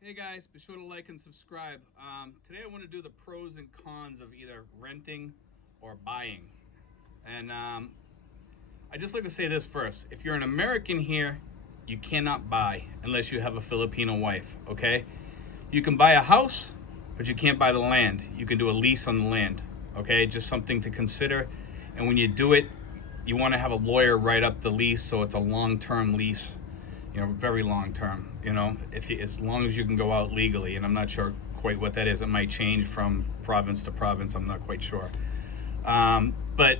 Hey guys, be sure to like and subscribe. Today I want to do the pros and cons of either renting or buying. And I just like to say this first. If you're an American here, you cannot buy unless you have a Filipino wife, okay? You can buy a house, but you can't buy the land. You can do a lease on the land, okay? Just something to consider. And when you do it, you want to have a lawyer write up the lease so it's a long-term lease, very long term, as long as you can go out legally. And I'm not sure quite what that is. It might change from province to province. I'm not quite sure. But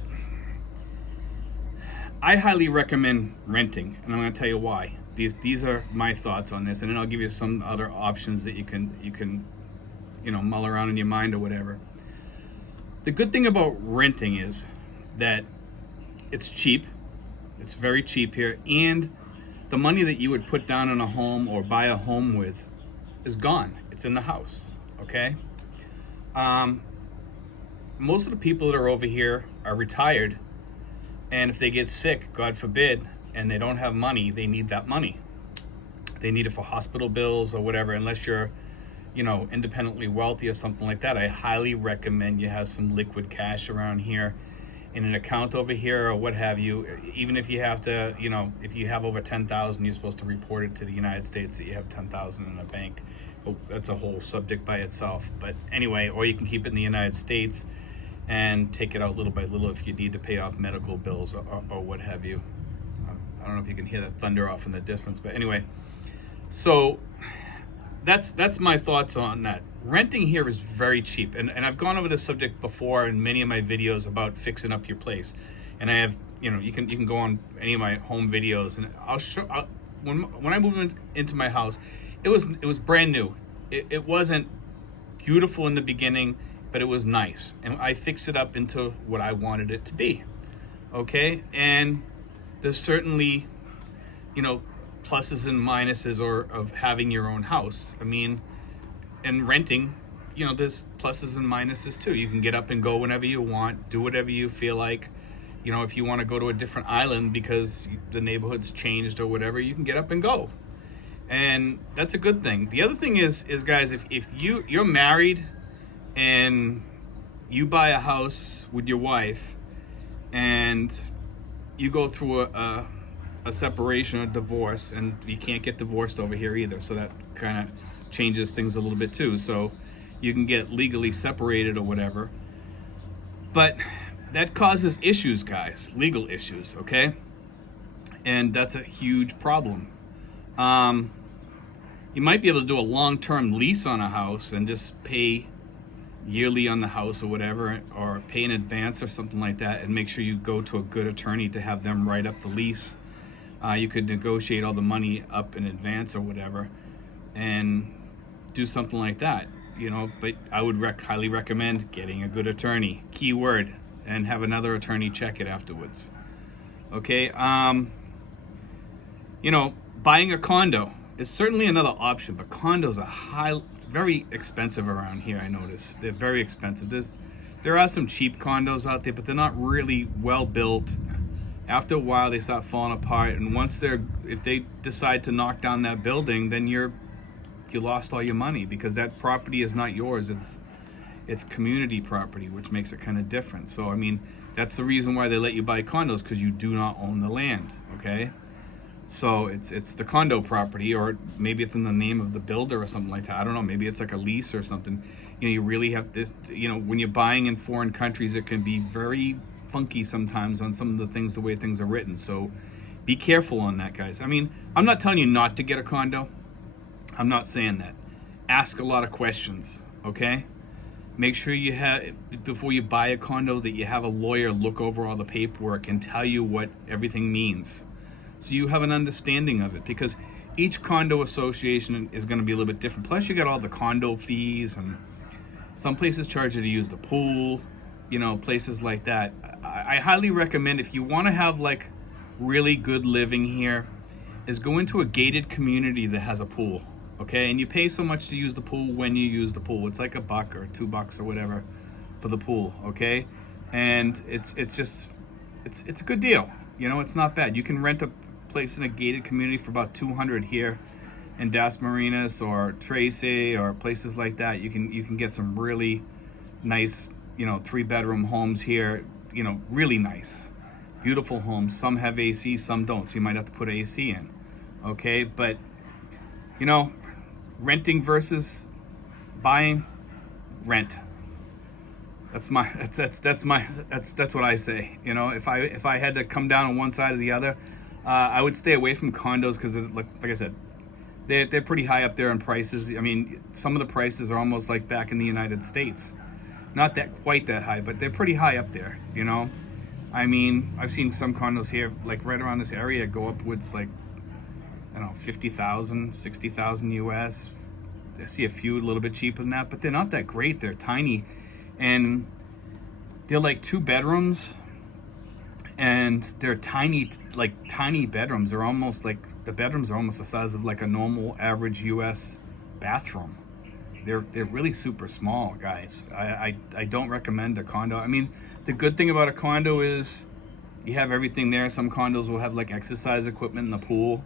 I highly recommend renting, and I'm going to tell you why. These are my thoughts on this, and then I'll give you some other options that you can mull around in your mind or whatever. The good thing about renting is that it's cheap. It's very cheap here, and the money that you would put down on a home or buy a home with is gone. It's in the house, okay? Most of the people that are over here are retired, and if they get sick, God forbid, and they don't have money, they need that money. They need it for hospital bills or whatever. Unless you're, independently wealthy or something like that, I highly recommend you have some liquid cash around here in an account over here or what have you. Even if you have to, if you have over 10,000, you're supposed to report it to the United States that you have 10,000 in a bank. Oh, that's a whole subject by itself. But anyway, or you can keep it in the United States and take it out little by little if you need to pay off medical bills or what have you. I don't know if you can hear that thunder off in the distance, but anyway. So that's my thoughts on that. Renting here is very cheap, and I've gone over this subject before in many of my videos about fixing up your place. And I have, you can go on any of my home videos, and I'll show. When I moved into my house, it was brand new. It wasn't beautiful in the beginning, but it was nice, and I fixed it up into what I wanted it to be. Okay, and there's certainly, pluses and minuses of having your own house. I mean, and renting, there's pluses and minuses too. You can get up and go whenever you want, do whatever you feel like. If you want to go to a different island because the neighborhood's changed or whatever, you can get up and go. And that's a good thing. The other thing is guys, if you're married and you buy a house with your wife and you go through a separation or divorce, and you can't get divorced over here either, so that kind of changes things a little bit too. So you can get legally separated or whatever, but that causes issues, guys, legal issues, okay? And that's a huge problem. You might be able to do a long-term lease on a house and just pay yearly on the house or whatever, or pay in advance or something like that, and make sure you go to a good attorney to have them write up the lease. You could negotiate all the money up in advance or whatever and do something like that, but I would highly recommend getting a good attorney, keyword, and have another attorney check it afterwards. Okay, buying a condo is certainly another option, but condos are very expensive around here. I notice they're very expensive. There are some cheap condos out there, but they're not really well built. After a while, they start falling apart, and if they decide to knock down that building, then you lost all your money, because that property is not yours. It's community property, which makes it kind of different. So I mean, that's the reason why they let you buy condos, because you do not own the land. Okay, so it's the condo property, or maybe it's in the name of the builder or something like that. I don't know. Maybe it's like a lease or something. You really have this. When you're buying in foreign countries, it can be very funky sometimes on some of the things, the way things are written. So be careful on that, guys. I mean, I'm not telling you not to get a condo. I'm not saying that. Ask a lot of questions, okay? Make sure you have, before you buy a condo, that you have a lawyer look over all the paperwork and tell you what everything means, so you have an understanding of it, because each condo association is going to be a little bit different. Plus you got all the condo fees, and some places charge you to use the pool, places like that. I highly recommend, if you want to have like really good living here, is go into a gated community that has a pool, okay? And you pay so much to use the pool when you use the pool. It's like $1 or $2 or whatever for the pool, okay? And it's a good deal. It's not bad. You can rent a place in a gated community for about $200 here, in Das Marinas or Tracy or places like that, you can get some really nice, 3-bedroom homes here, really nice, beautiful homes. Some have AC, some don't, so you might have to put AC in. Okay, but renting versus buying, rent. That's what I say. If I had to come down on one side or the other, I would stay away from condos because, like I said, they're pretty high up there in prices. I mean, some of the prices are almost like back in the United States. Not quite that high, but they're pretty high up there. I mean, I've seen some condos here, like right around this area, go upwards like, I don't know, 50,000, 60,000 US. I see a few a little bit cheaper than that, but they're not that great. They're tiny, and they're like 2 bedrooms, and they're tiny, like tiny bedrooms. They're almost like, the bedrooms are almost the size of like a normal average US bathroom. They're really super small, guys. I don't recommend a condo. I mean, the good thing about a condo is you have everything there. Some condos will have like exercise equipment in the pool.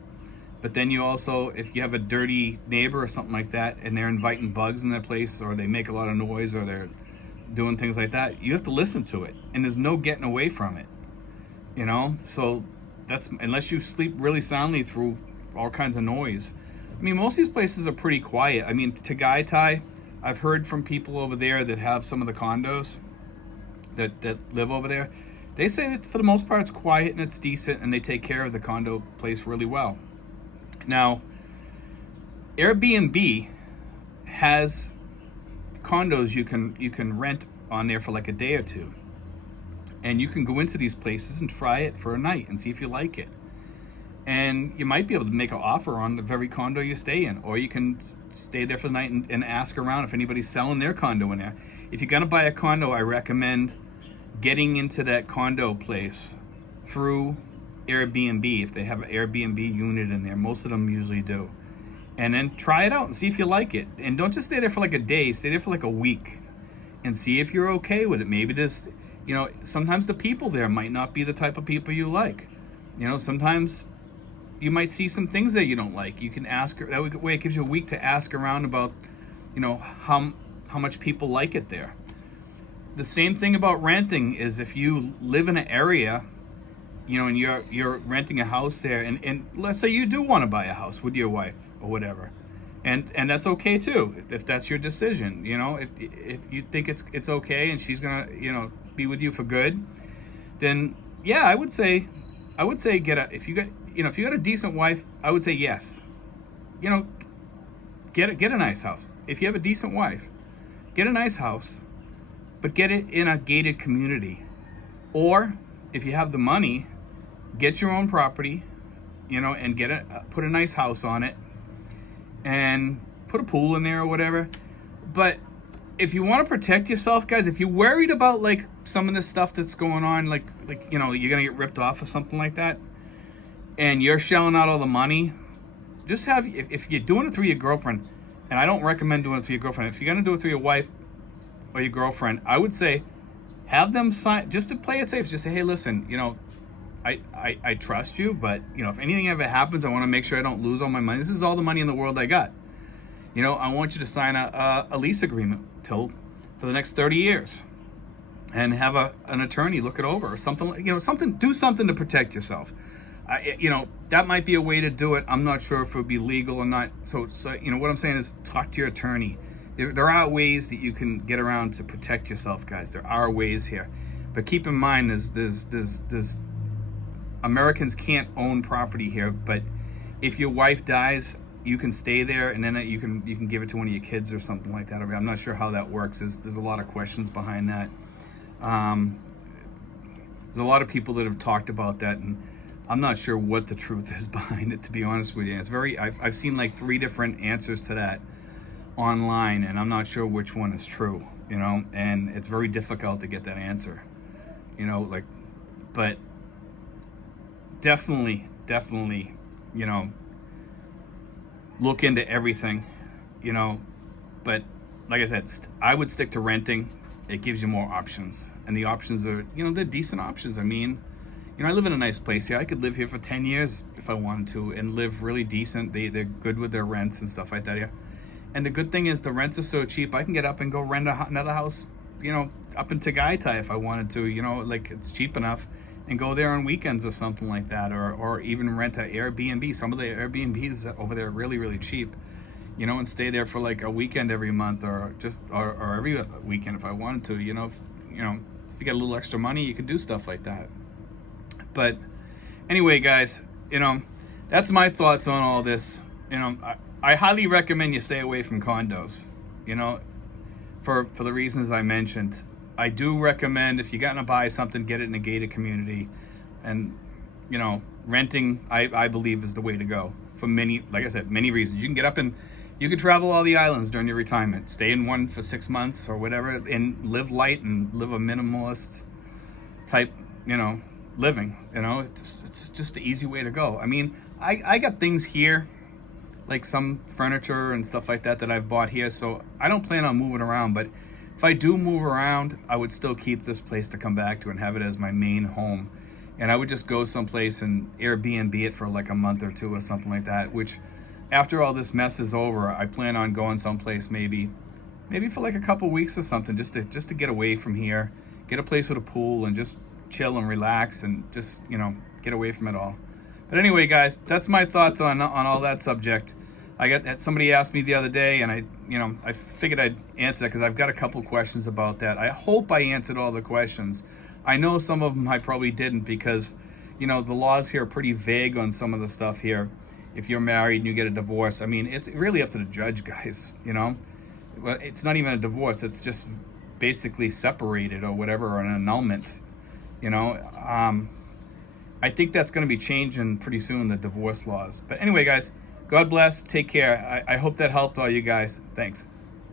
But then you also, if you have a dirty neighbor or something like that, and they're inviting bugs in their place, or they make a lot of noise, or they're doing things like that, you have to listen to it. And there's no getting away from it. So that's, unless you sleep really soundly through all kinds of noise. I mean, most of these places are pretty quiet. I mean, Tagaytay, I've heard from people over there that have some of the condos that live over there. They say that for the most part it's quiet and it's decent, and they take care of the condo place really well. Now, Airbnb has condos you can rent on there for like a day or two. And you can go into these places and try it for a night and see if you like it. And you might be able to make an offer on the very condo you stay in, or you can stay there for the night and ask around if anybody's selling their condo in there. If you're gonna buy a condo, I recommend getting into that condo place through Airbnb, if they have an Airbnb unit in there. Most of them usually do. And then try it out and see if you like it. And don't just stay there for like a day, stay there for like a week and see if you're okay with it. Maybe this, sometimes the people there might not be the type of people you like. Sometimes you might see some things that you don't like. You can ask, that way it gives you a week to ask around about, how much people like it there. The same thing about renting is, if you live in an area, and you're renting a house there, and let's say you do want to buy a house with your wife or whatever, and that's okay too, if that's your decision. If you think it's okay and she's gonna be with you for good, then yeah, I would say if you got a decent wife, I would say yes. Get a nice house. If you have a decent wife, get a nice house, but get it in a gated community. Or if you have the money, get your own property, and put a nice house on it, and put a pool in there or whatever. But if you want to protect yourself, guys, if you're worried about like some of the stuff that's going on, like you're gonna get ripped off or something like that, and you're shelling out all the money, just have, if you're doing it through your girlfriend, and I don't recommend doing it through your girlfriend. If you're gonna do it through your wife or your girlfriend, I would say have them sign, just to play it safe. Just say, hey, listen, I trust you, but if anything ever happens, I want to make sure I don't lose all my money. This is all the money in the world I got. I want you to sign a lease agreement for the next 30 years, and have an attorney look it over, or something. Do something to protect yourself. That might be a way to do it. I'm not sure if it would be legal or not. So what I'm saying is, talk to your attorney. There are ways that you can get around to protect yourself, guys. There are ways here, but keep in mind, there's Americans can't own property here. But if your wife dies, you can stay there, and then you can give it to one of your kids or something like that. I'm not sure how that works. There's a lot of questions behind that. There's a lot of people that have talked about that, and I'm not sure what the truth is behind it, to be honest with you. It's I've seen like 3 different answers to that online, and I'm not sure which one is true, and it's very difficult to get that answer, but definitely, look into everything, but like I said, I would stick to renting. It gives you more options, and the options are, they're decent options. I mean, You know, I live in a nice place here. I could live here for 10 years if I wanted to and live really decent. They're good with their rents and stuff like that here. And the good thing is the rents are so cheap. I can get up and go rent another house, you know, up in Tagaytay if I wanted to, you know, like it's cheap enough, and go there on weekends or something like that, or even rent an Airbnb. Some of the Airbnbs over there are really, really cheap, you know, and stay there for like a weekend every month, or just or every weekend if I wanted to, you know. If you get a little extra money, you can do stuff like that. But anyway, guys, you know, that's my thoughts on all this. You know, I highly recommend you stay away from condos, you know, for the reasons I mentioned. I do recommend, if you're going to buy something, get it in a gated community. And, you know, renting, I believe, is the way to go for many, like I said, many reasons. You can get up and you can travel all the islands during your retirement, stay in one for 6 months or whatever, and live light and live a minimalist type, you know, living. You know, it's just the easy way to go. I mean, I got things here, like some furniture and stuff like that I've bought here, so I don't plan on moving around. But if I do move around, I would still keep this place to come back to and have it as my main home. And I would just go someplace and Airbnb it for like a month or two or something like that, which after all this mess is over, I plan on going someplace maybe for like a couple weeks or something, just to get away from here, get a place with a pool and just chill and relax and just, you know, get away from it all. But anyway, guys, that's my thoughts on all that subject. Somebody asked me the other day, and I figured I'd answer that because I've got a couple questions about that. I hope I answered all the questions. I know some of them I probably didn't, because, you know, the laws here are pretty vague on some of the stuff here. If you're married and you get a divorce, I mean, it's really up to the judge, guys, you know. Well, it's not even a divorce, it's just basically separated or whatever, or an annulment, you know. I think that's going to be changing pretty soon, the divorce laws. But anyway, guys, God bless, take care. I hope that helped all you guys. Thanks.